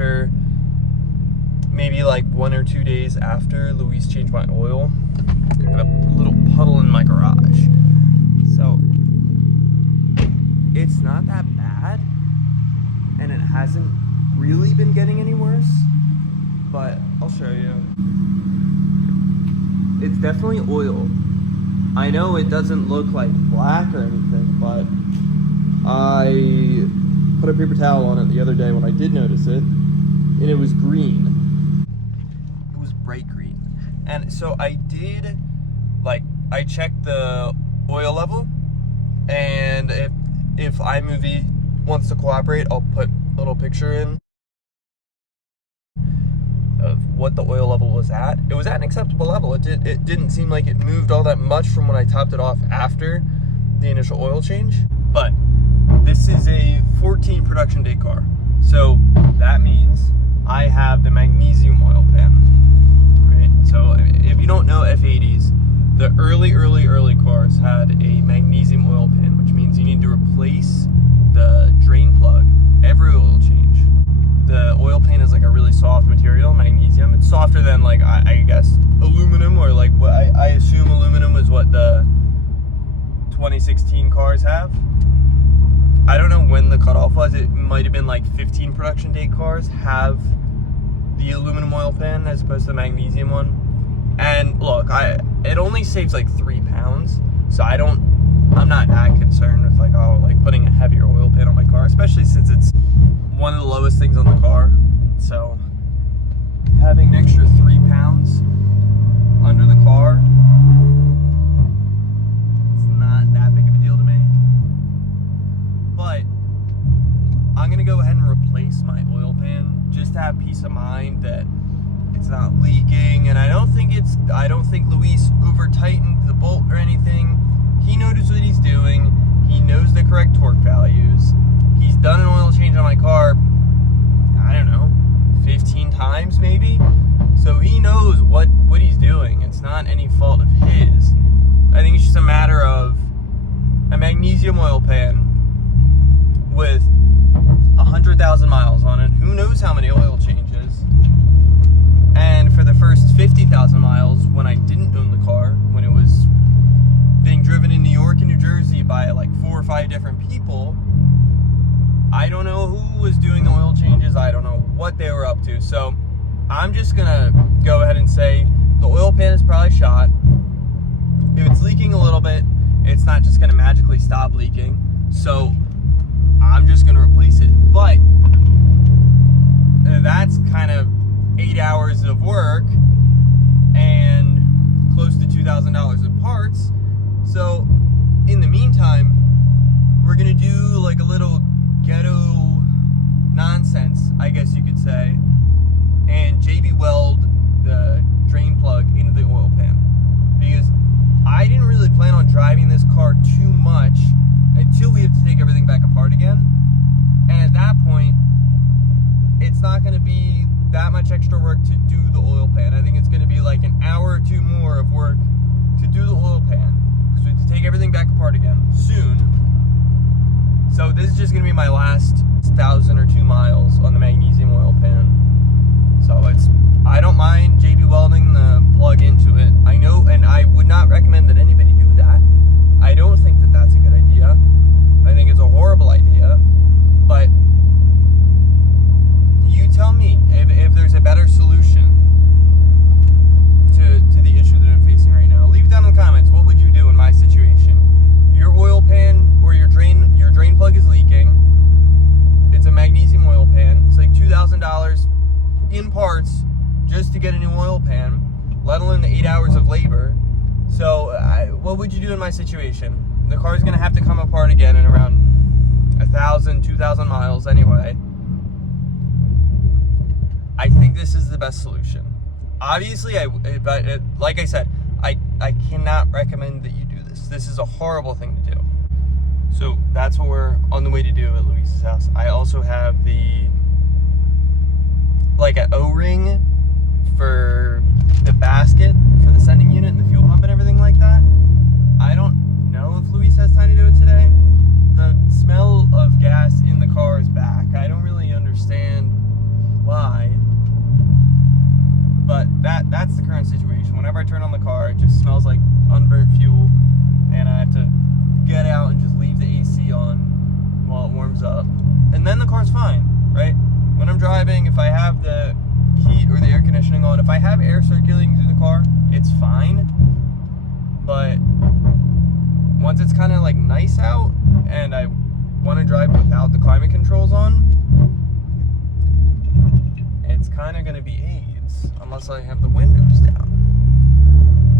after, maybe like 1 or 2 days after Luis changed my oil. I have a little puddle in my garage. So it's not that bad, and it hasn't really been getting any worse, but I'll show you. It's definitely oil. I know it doesn't look like black or anything, but I put a paper towel on it the other day when I did notice it, and it was green. It was bright green. And so I did, like, I checked the oil level, and if iMovie wants to cooperate, I'll put a little picture in of what the oil level was at. It was at an acceptable level. It didn't seem like it moved all that much from when I topped it off after the initial oil change. But this is a 14 production day car, so that means I have the magnesium oil pan. Right? So if you don't know F80s, the early cars had a magnesium oil pan, which means you need to replace the drain plug every oil change. The oil pan is like a really soft material, magnesium. It's softer than, like, I guess aluminum, or like what I assume aluminum is what the 2016 cars have. I don't know when the cutoff was. It might have been like 15 production date cars have the aluminum oil pan as opposed to the magnesium one. And look, it only saves like 3 pounds, so I'm not that concerned with like putting a heavier oil pan on my car, especially since it's one of the lowest things on the car. So having an extra 3 pounds under the car, it's not that big of a deal to me. But I'm gonna go ahead and replace my oil pan just to have peace of mind that it's not leaking. And I don't think Luis over tightened the bolt or anything. He knows what he's doing. He knows the correct torque values. He's done an oil change on my car, I don't know, 15 times maybe. So he knows what he's doing. It's not any fault of his. I think it's just a matter of a magnesium oil pan with 100,000 miles on it. Who knows how many oil changes? And for the first 50,000 miles, when I didn't own the car, when it was being driven in New York and New Jersey by like 4 or 5 different people, I don't know who was doing the oil changes. I don't know what they were up to. So I'm just gonna go ahead and say the oil pan is probably shot. If it's leaking a little bit, it's not just gonna magically stop leaking. So I'm just gonna replace it. But that's kind of 8 hours of work and close to $2,000 of parts. So in the meantime, we're gonna do like a little ghetto nonsense, I guess you could say, and JB weld the drain plug into the oil pan, because I didn't really plan on driving this car too much until we have to take everything back apart again. And at that point, it's not going to be that much extra work to do the oil pan. I think it's going to be like an hour or 2 more of work to do the oil pan, because we have to take everything back apart again soon. So this is just going to be my last 1,000 or 2 miles on the magnesium oil pan. So I don't mind JB welding the plug into it. I know, and I would not recommend that anybody do that. I don't think that that's a good idea. I think it's a horrible idea. But you tell me if there's a better solution to the issue that I'm facing right now. Leave it down in the comments. What would you do in my situation? Your oil pan or your drain plug is leaking. It's a magnesium oil pan. It's like $2,000 in parts just to get a new oil pan, let alone the 8 hours of labor. So what would you do in my situation? The car's gonna have to come apart again in around 1,000, 2,000 miles anyway. I think this is the best solution. Obviously, like I said, I cannot recommend that you do this. This is a horrible thing to do. So that's what we're on the way to do at Luis's house. I also have like an O-ring for the basket for the sending unit and the fuel pump and everything like that. I don't know if Luis has time to do it today. The smell of gas in the car is back. I don't really understand why unburnt fuel, and I have to get out and just leave the AC on while it warms up, and then the car's fine, right? When I'm driving, if I have the heat or the air conditioning on, if I have air circulating through the car, it's fine. But once it's kind of like nice out and I want to drive without the climate controls on, it's kind of going to be AIDS unless I have the windows down.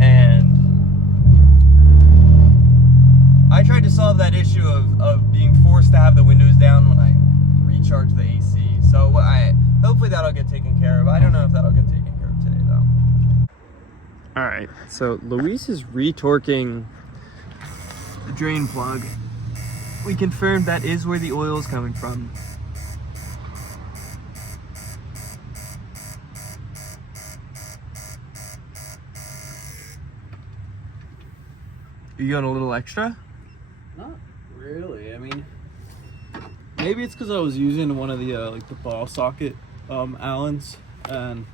And I tried to solve that issue of being forced to have the windows down when I recharge the AC. So hopefully that'll get taken care of. I don't know if that'll get taken care of today though. All right, so Luis is retorquing the drain plug. We confirmed that is where the oil is coming from. You going a little extra? Not really. I mean, maybe it's because I was using one of the like the ball socket Allens, and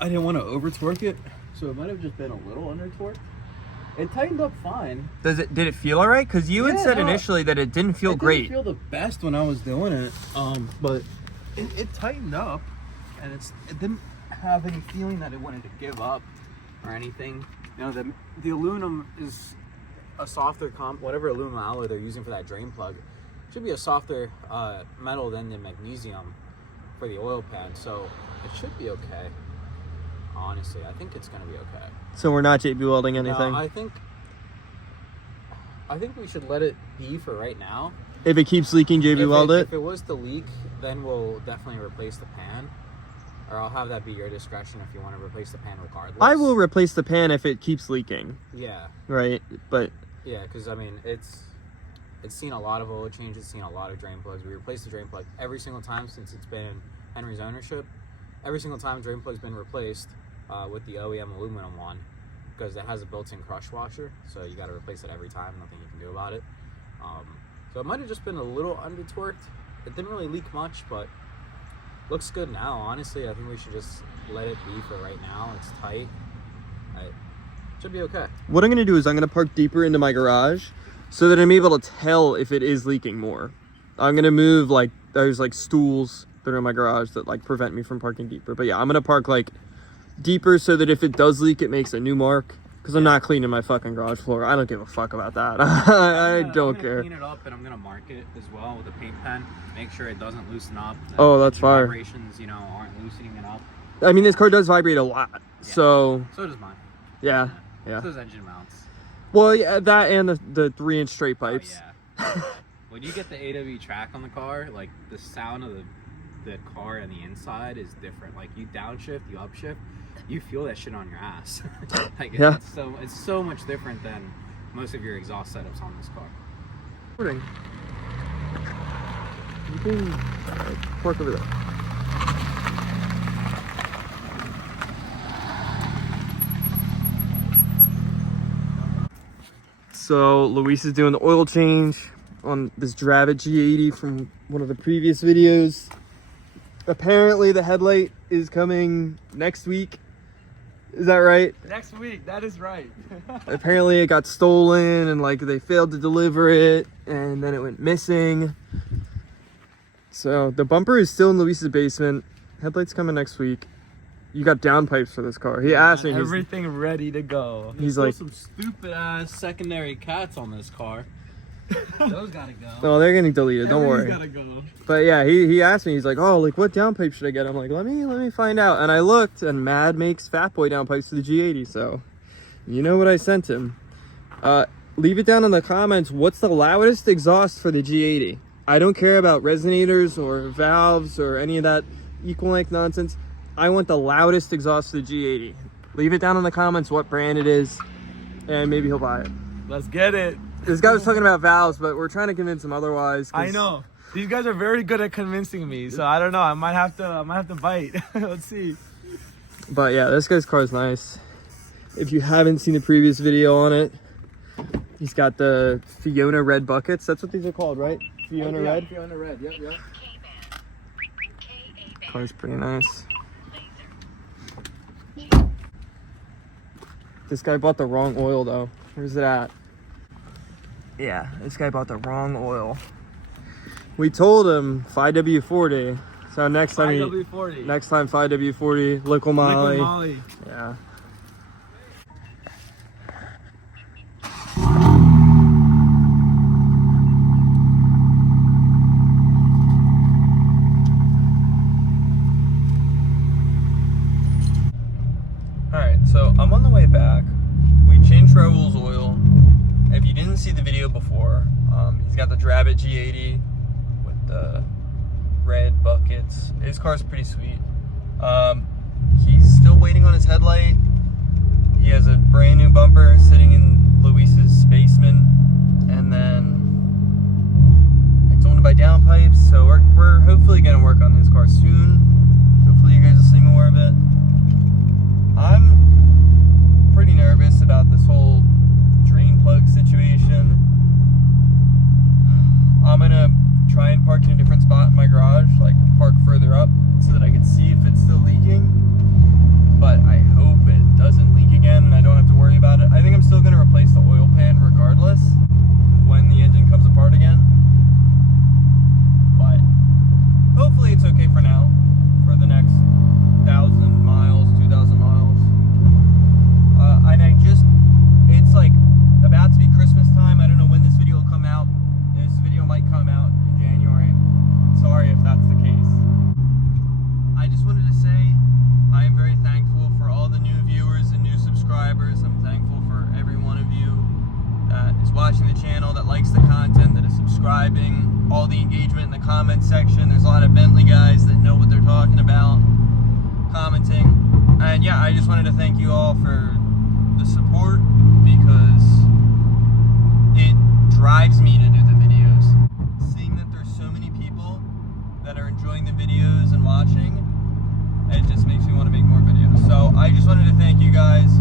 I didn't want to over torque it, so it might have just been a little under torqued. It tightened up fine. Did it feel all right? Because you had said initially that it didn't feel great. It didn't feel the best when I was doing it, but it tightened up, and it didn't have any feeling that it wanted to give up or anything. You know, the aluminum is a softer whatever aluminum alloy they're using for that drain plug should be a softer metal than the magnesium for the oil pan, so it should be okay. Honestly, I think it's gonna be okay. So we're not JB welding anything? No, I think we should let it be for right now. If it keeps leaking, JB weld it? If it was to leak, then we'll definitely replace the pan. Or I'll have that be your discretion if you want to replace the pan regardless. I will replace the pan if it keeps leaking. Yeah. Right, but... Yeah, because, I mean, it's seen a lot of oil changes, it's seen a lot of drain plugs. We replaced the drain plug every single time since it's been in Henry's ownership. Every single time drain plug's been replaced with the OEM aluminum one, because it has a built-in crush washer, so you got to replace it every time. Nothing you can do about it. So it might have just been a little under-torqued. It didn't really leak much, but looks good now. Honestly, I think we should just let it be for right now. It's tight. It should be okay. What I'm going to do is I'm going to park deeper into my garage so that I'm able to tell if it is leaking more. I'm going to move, like, there's like stools that are in my garage that like prevent me from parking deeper. But yeah, I'm going to park like deeper so that if it does leak, it makes a new mark. Because I'm not cleaning my fucking garage floor. I don't give a fuck about that. I don't care. I'm gonna clean it up, and I'm gonna mark it as well with a paint pen. Make sure it doesn't loosen up. Oh, that's fire. Vibrations, you know, aren't loosening it up. I mean, this car does vibrate a lot. Yeah. So does mine. Yeah. So does engine mounts. Well, yeah, that and the 3-inch straight pipes. Oh, yeah. When you get the AW track on the car, like the sound of the car and the inside is different. Like you downshift, you upshift, you feel that shit on your ass. Like yeah. It's so much different than most of your exhaust setups on this car. You can park over there. So Luis is doing the oil change on this Dravit G80 from one of the previous videos. Apparently the headlight is coming next week. Is that right? Next week, that is right. Apparently it got stolen and like they failed to deliver it and then it went missing. So the bumper is still in Luis's basement. Headlight's coming next week. You got downpipes for this car. He asked me. Everything ready to go. He's like, some stupid ass secondary cats on this car. Those gotta go. Oh, they're getting deleted. Don't worry. Gotta go. But yeah, he asked me. He's like, oh, like what downpipe should I get? I'm like, let me find out. And I looked, and Mad makes Fat Boy downpipes to the G80. So, you know what I sent him. Leave it down in the comments. What's the loudest exhaust for the G80? I don't care about resonators or valves or any of that equal length nonsense. I want the loudest exhaust for the G80. Leave it down in the comments what brand it is, and maybe he'll buy it. Let's get it. This guy was talking about valves, but we're trying to convince him otherwise. I know. These guys are very good at convincing me, so I don't know. I might have to bite. Let's see. But yeah, this guy's car is nice. If you haven't seen the previous video on it, he's got the Fiona red buckets. That's what these are called, right? Fiona red? Fiona red, yep. Car's pretty nice. This guy bought the wrong oil though. Where's it at? Yeah, this guy bought the wrong oil. We told him 5W40. So next time, 5W40. next time 5W40, Liquid Molly. Liquid Molly. Yeah. Alright, so I'm on the way back. We changed Raul's oil. If you didn't see the video before, he's got the Drabbit G80 with the red buckets. His car's pretty sweet. He's still waiting on his headlight. He has a brand new bumper sitting in Luis's basement, and then I told him to buy downpipes, so we're hopefully gonna work on his car soon. Hopefully you guys will see more of it. I'm pretty nervous about this whole drain plug situation. I'm gonna try and park in a different spot in my garage, like park further up so that I can see if it's still leaking. But I hope it doesn't leak again and I don't have to worry about it. I think I'm still gonna replace the oil pan regardless when the engine comes apart again. But hopefully it's okay for now, for the next 1,000 miles, 2,000 miles. And it's like about to be Christmas time. I don't know when this video will come out. This video might come out in January. Sorry if that's the case. I just wanted to say I am very thankful for all the new viewers and new subscribers. I'm thankful for every one of you that is watching the channel, that likes the content, that is subscribing, all the engagement in the comment section. There's a lot of Bentley guys that know what they're talking about commenting. And yeah, I just wanted to thank you all for the support, because it drives me to do the videos. Seeing that there's so many people that are enjoying the videos and watching, it just makes me want to make more videos. So I just wanted to thank you guys.